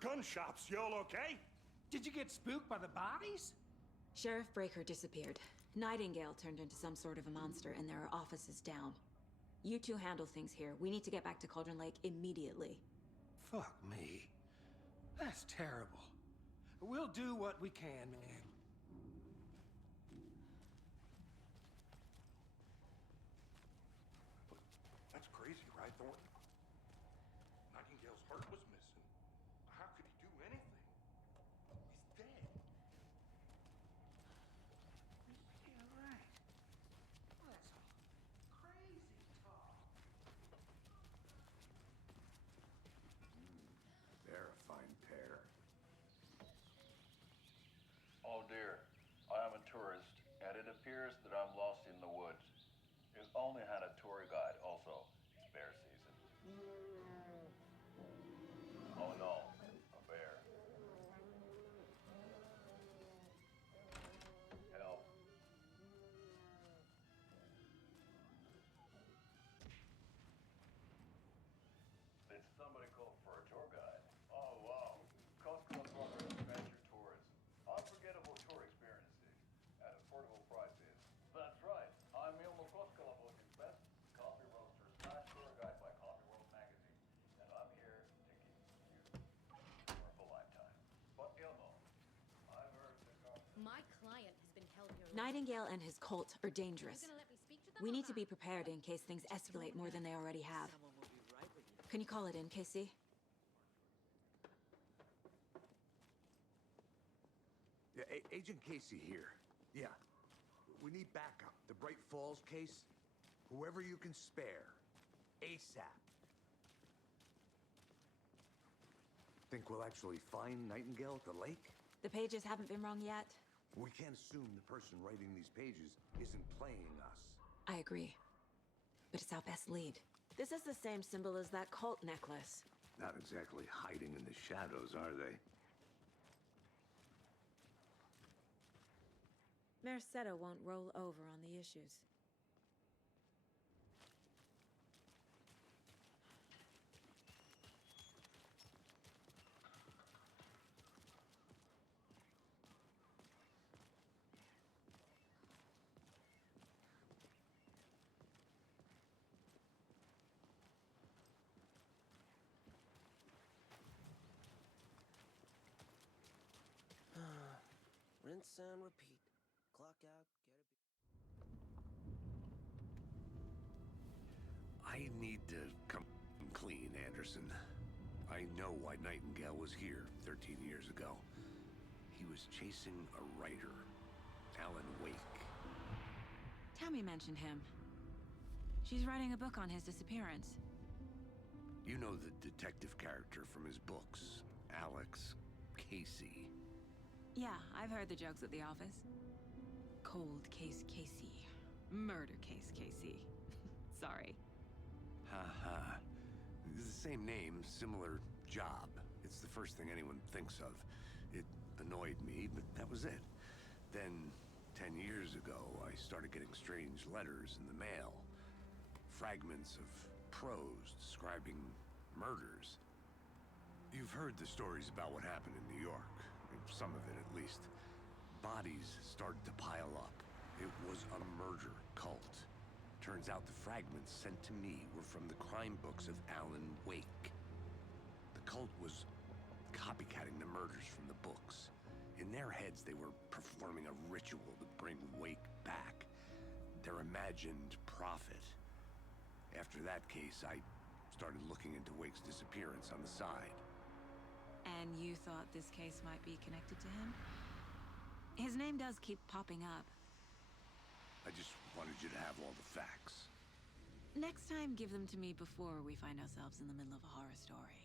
gun shops. You all okay? Did you get spooked by the bodies? Sheriff Breaker disappeared. Nightingale turned into some sort of a monster, and there are offices down. You two handle things here. We need to get back to Cauldron Lake immediately. Fuck me. That's terrible. We'll do what we can, man. But that's crazy, right, Thornton? Nightingale's heart was missing. How could he do anything? He's dead. Yeah, right. Well, that's all crazy talk. They're a fine pair. Oh dear, I am a tourist, and it appears that I'm lost in the woods. You've only had a tour guide also. It's bear season. Oh no, a bear. Help. Did somebody call for a tour guide? Oh wow. Cost Club offers adventure tours. Unforgettable tour experiences at affordable prices. That's right. I'm Ilmo Koskalabokin's best coffee roaster / tour guide by Coffee World magazine. And I'm here to keep you for a lifetime. But Ilmo, I've heard the My client has been held here. Nightingale and his cult are dangerous. You gonna let me speak to them We or need to not? be prepared in case things escalate more than they already have. Someone will be right with you. Can you call it in, Casey? Yeah, Agent Casey here. Yeah. We need backup. The Bright Falls case. Whoever you can spare. ASAP. Think we'll actually find Nightingale at the lake? The pages haven't been wrong yet. We can't assume the person writing these pages isn't playing us. I agree. But it's our best lead. This is the same symbol as that cult necklace. Not exactly hiding in the shadows, are they? Merced won't roll over on the issues. Rinse and repeat. Clock out, get a beer. I need to come clean, Anderson. I know why Nightingale was here 13 years ago. He was chasing a writer, Alan Wake. Tammy mentioned him. She's writing a book on his disappearance. You know the detective character from his books, Alex Casey. Yeah, I've heard the jokes at the office. Cold case Casey. Murder case Casey. Sorry. Ha. It's the same name, similar job. It's the first thing anyone thinks of. It annoyed me, but that was it. Then, 10 years ago, I started getting strange letters in the mail. Fragments of prose describing murders. You've heard the stories about what happened in New York. Some of it, at least. Bodies started to pile up. It was a murder cult. Turns out the fragments sent to me were from the crime books of Alan Wake. The cult was copycatting the murders from the books. In their heads, they were performing a ritual to bring Wake back. Their imagined prophet. After that case, I started looking into Wake's disappearance on the side. And you thought this case might be connected to him? His name does keep popping up. I just wanted you to have all the facts. Next time, give them to me before we find ourselves in the middle of a horror story.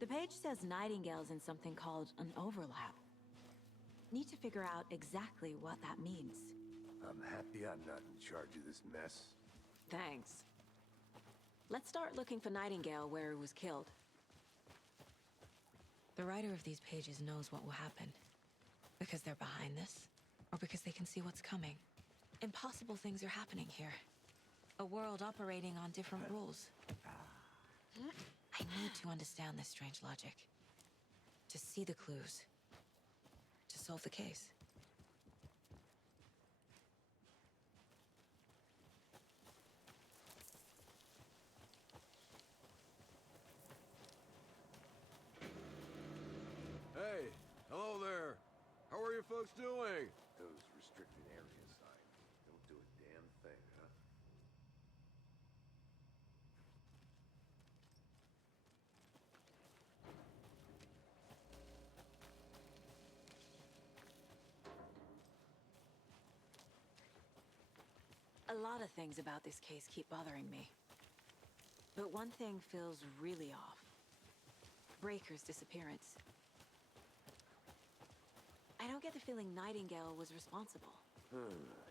The page says Nightingale's in something called an overlap. Need to figure out exactly what that means. I'm happy I'm not in charge of this mess. Thanks. Let's start looking for Nightingale where he was killed. The writer of these pages knows what will happen. Because they're behind this, or because they can see what's coming. Impossible things are happening here. A world operating on different rules. I need to understand this strange logic. To see the clues. To solve the case. Hey, hello there. How are you folks doing? Those restricted area signs don't do a damn thing, huh? A lot of things about this case keep bothering me. But one thing feels really off. Breaker's disappearance. I don't get the feeling Nightingale was responsible.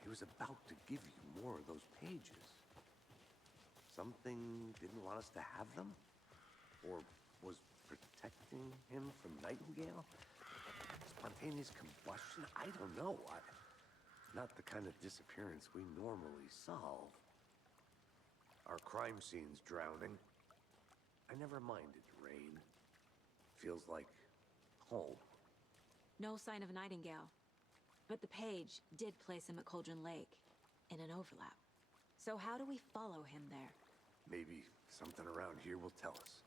He was about to give you more of those pages. Something didn't want us to have them? Or was protecting him from Nightingale? Spontaneous combustion? I don't know. Not the kind of disappearance we normally solve. Our crime scene's drowning. I never minded rain. Feels like home. No sign of Nightingale. But the page did place him at Cauldron Lake, in an overlap. So how do we follow him there? Maybe something around here will tell us.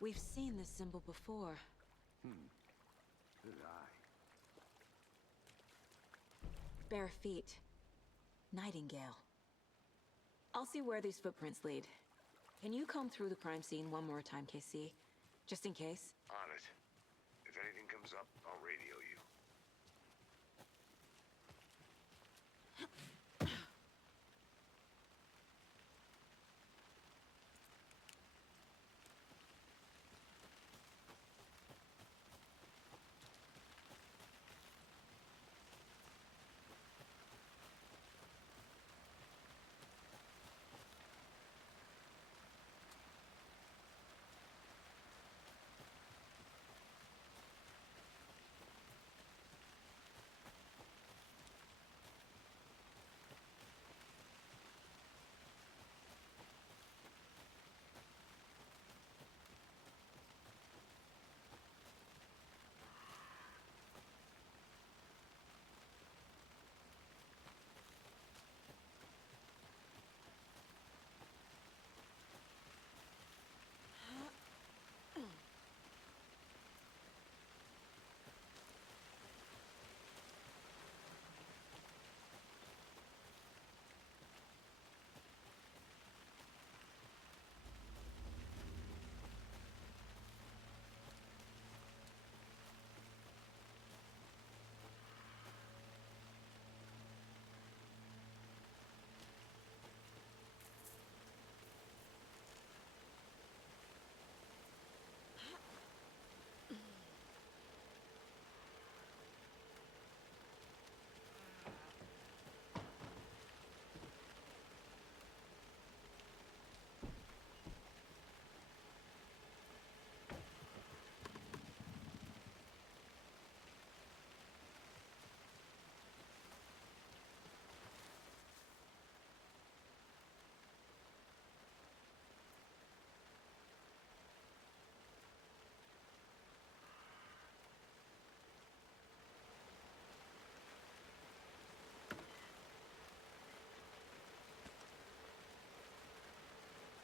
We've seen this symbol before. Good eye. Bare feet. Nightingale. I'll see where these footprints lead. Can you comb through the crime scene one more time, KC? Just in case? On it. If anything comes up, I'll radio you.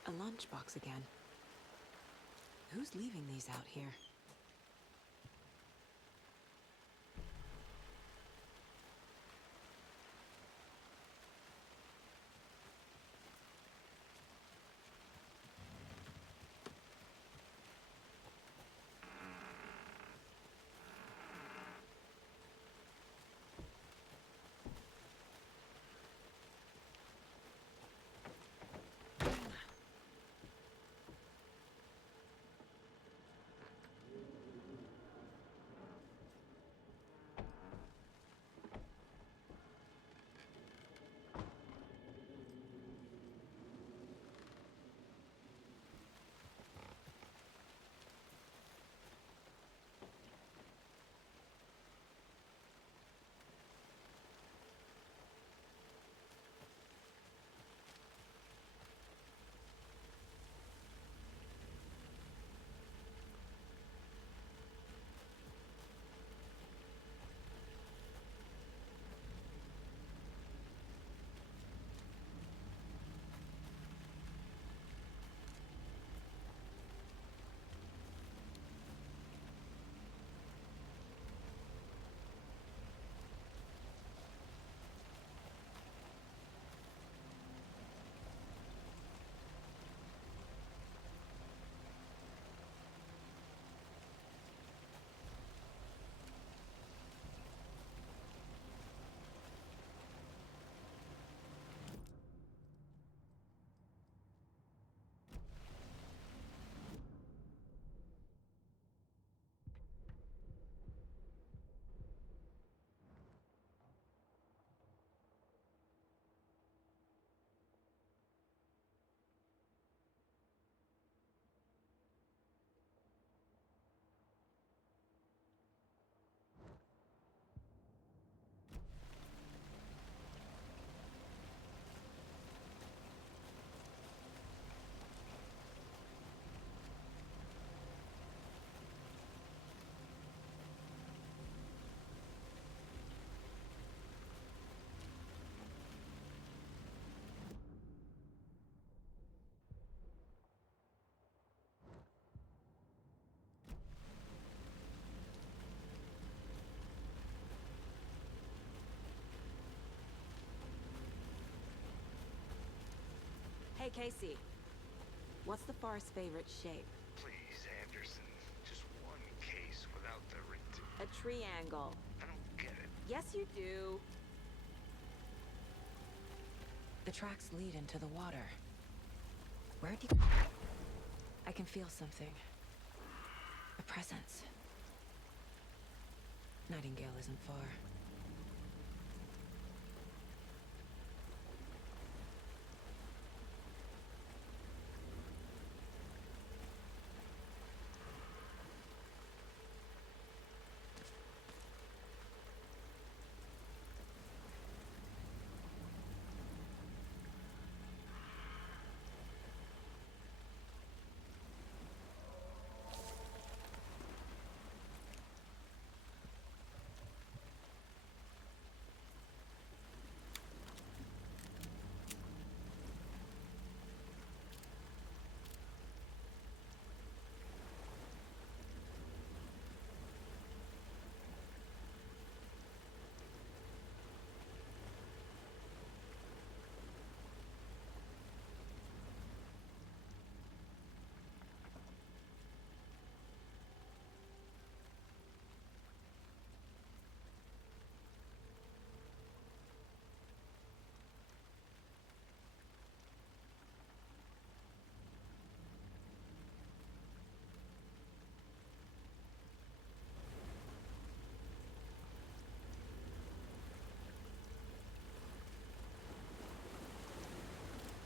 A lunchbox again. Who's leaving these out here? Hey, Casey. What's the forest's favorite shape? Please, Anderson. Just one case without the A triangle. I don't get it. Yes, you do. The tracks lead into the water. Where do you... I can feel something. A presence. Nightingale isn't far.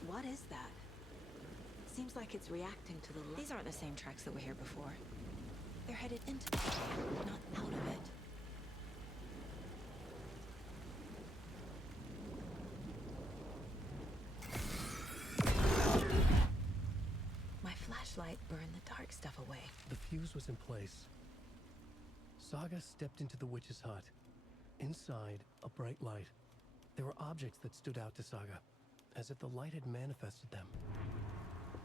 What is that? Seems like it's reacting to the... These aren't the same tracks that were here before. They're headed into the cave, not out of it. My flashlight burned the dark stuff away. The fuse was in place. Saga stepped into the witch's hut. Inside, a bright light. There were objects that stood out to Saga, as if the light had manifested them.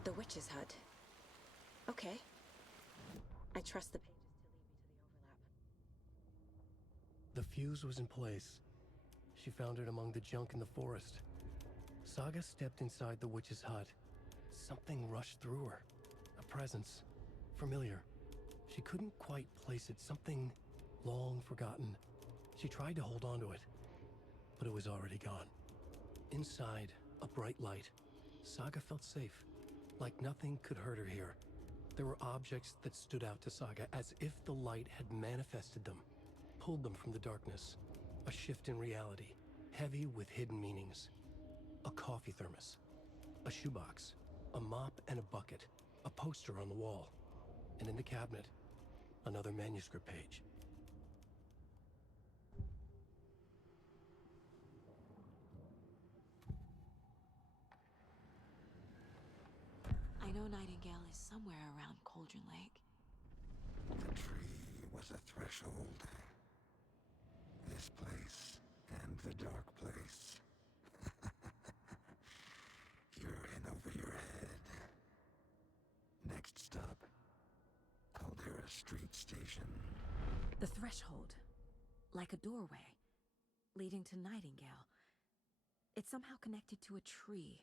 The witch's hut. Okay. I trust the pages to lead me to the overlap. The fuse was in place. She found it among the junk in the forest. Saga stepped inside the witch's hut. Something rushed through her. A presence. Familiar. She couldn't quite place it. Something long forgotten. She tried to hold on to it, but it was already gone. Inside, a bright light. Saga felt safe, like nothing could hurt her here. There were objects that stood out to Saga as if the light had manifested them, pulled them from the darkness. A shift in reality, heavy with hidden meanings. A coffee thermos, a shoebox, a mop and a bucket, a poster on the wall, and in the cabinet, another manuscript page. I know Nightingale is somewhere around Cauldron Lake. The tree was a threshold. This place and the dark place. You're in over your head. Next stop, Caldera Street Station. The threshold. Like a doorway. Leading to Nightingale. It's somehow connected to a tree.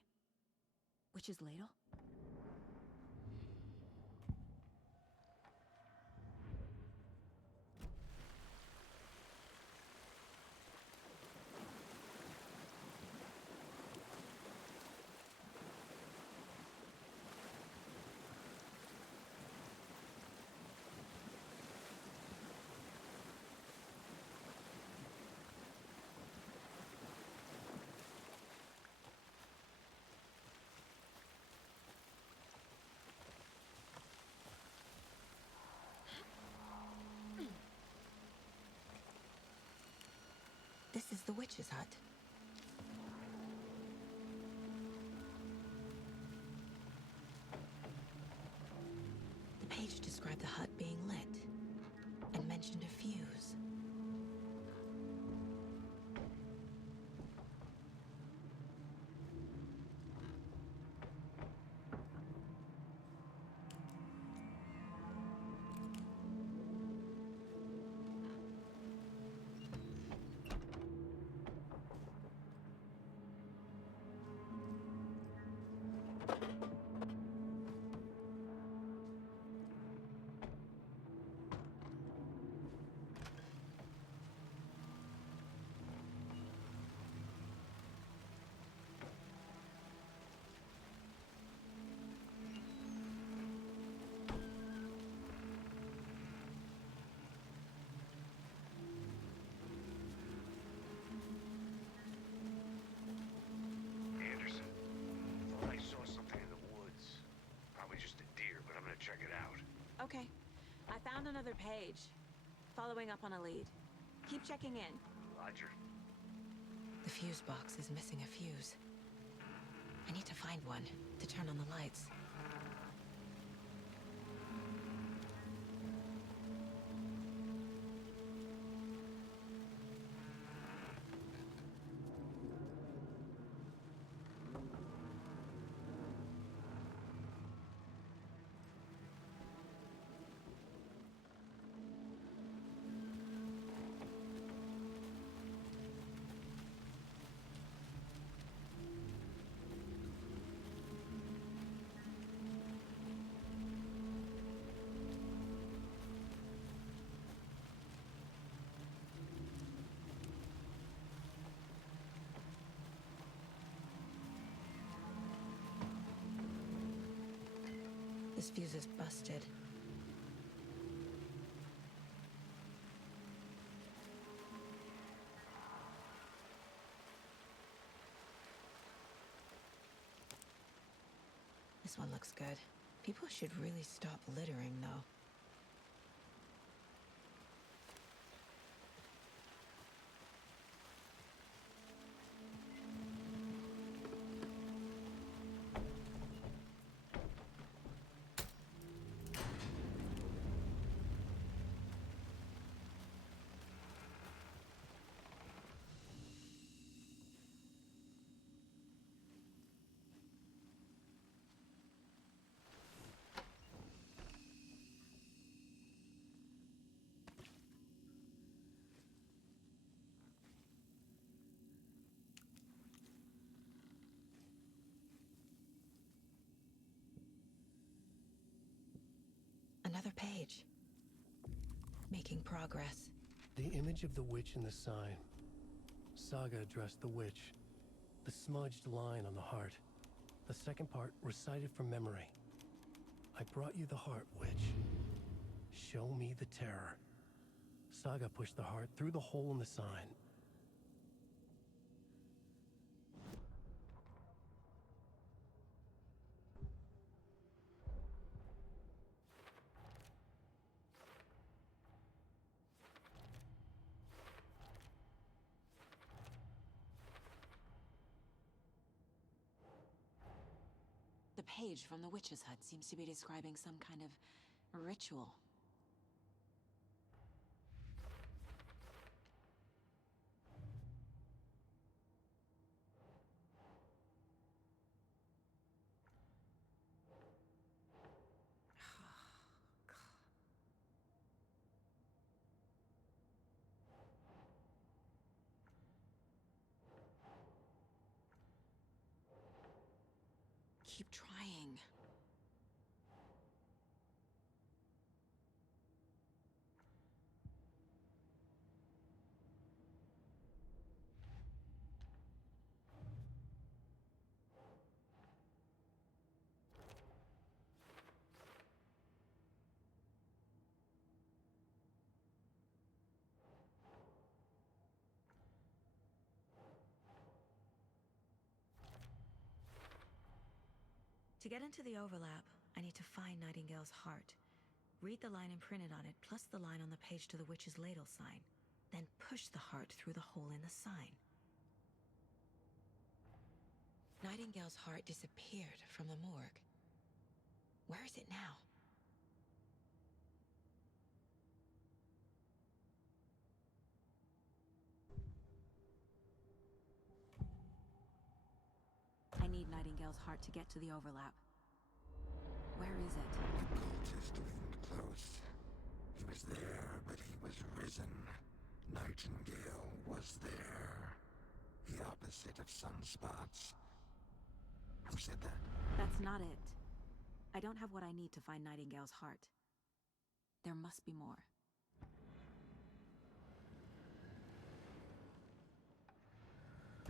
Witch's ladle? This is the witch's hut. The page described the hut being lit and mentioned a fuse. another page. Following up on a lead. Keep checking in. Roger. The fuse box is missing a fuse. I need to find one to turn on the lights. This fuse is busted. This one looks good. People should really stop littering, though. Another page. Making progress. The image of the witch in the sign. Saga addressed the witch. The smudged line on the heart. The second part recited from memory. I brought you the heart, witch. Show me the terror. Saga pushed the heart through the hole in the sign. The page from the witch's hut seems to be describing some kind of ritual. Keep trying. To get into the overlap, I need to find Nightingale's heart. Read the line imprinted on it, plus the line on the page to the witch's ladle sign. Then push the heart through the hole in the sign. Nightingale's heart disappeared from the morgue. Where is it now? I need Nightingale's heart to get to the overlap. Where is it? The cultist leaned close. He was there, but he was risen. Nightingale was there. The opposite of sunspots. Who said that? That's not it. I don't have what I need to find Nightingale's heart. There must be more.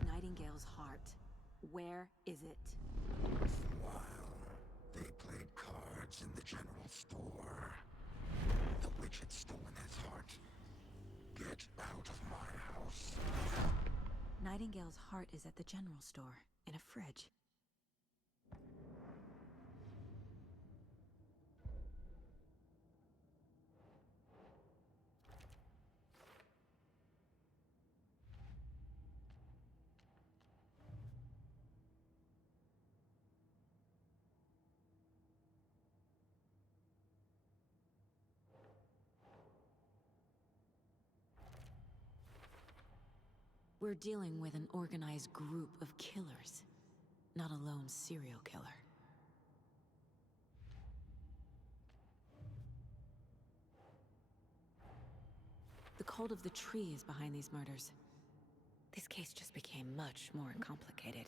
Nightingale's heart. Where is it? While they played cards in the general store, the witch had stolen his heart. Get out of my house. Nightingale's heart is at the general store, in a fridge. We're dealing with an organized group of killers, not a lone serial killer. The Cult of the Tree is behind these murders. This case just became much more complicated.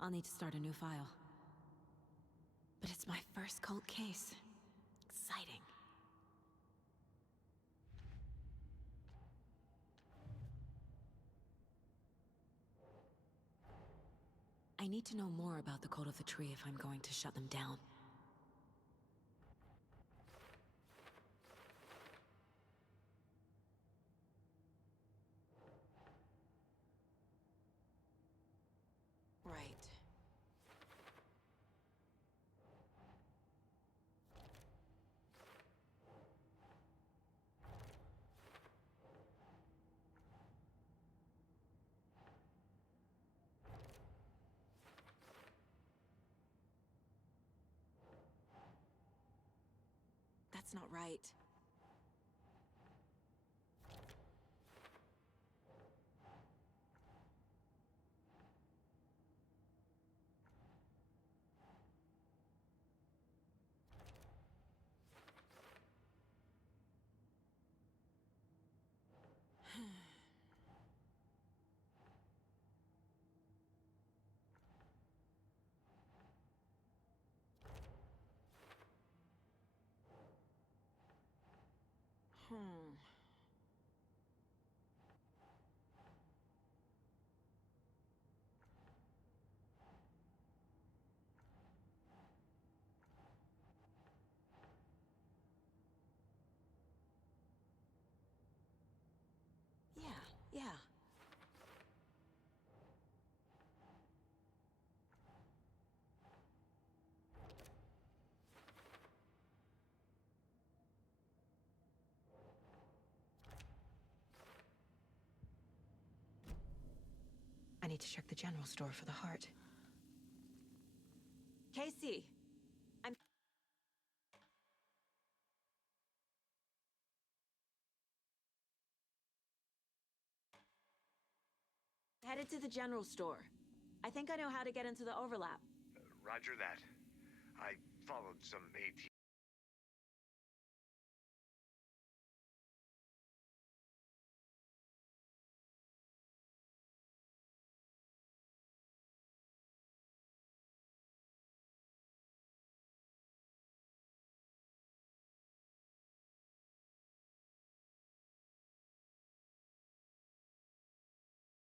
I'll need to start a new file. But it's my first cult case. Exciting. I need to know more about the Cult of the Tree if I'm going to shut them down. Right. That's not right. Yeah. I need to check the general store for the heart. Casey! I'm... headed to the general store. I think I know how to get into the overlap. Roger that. I followed some AT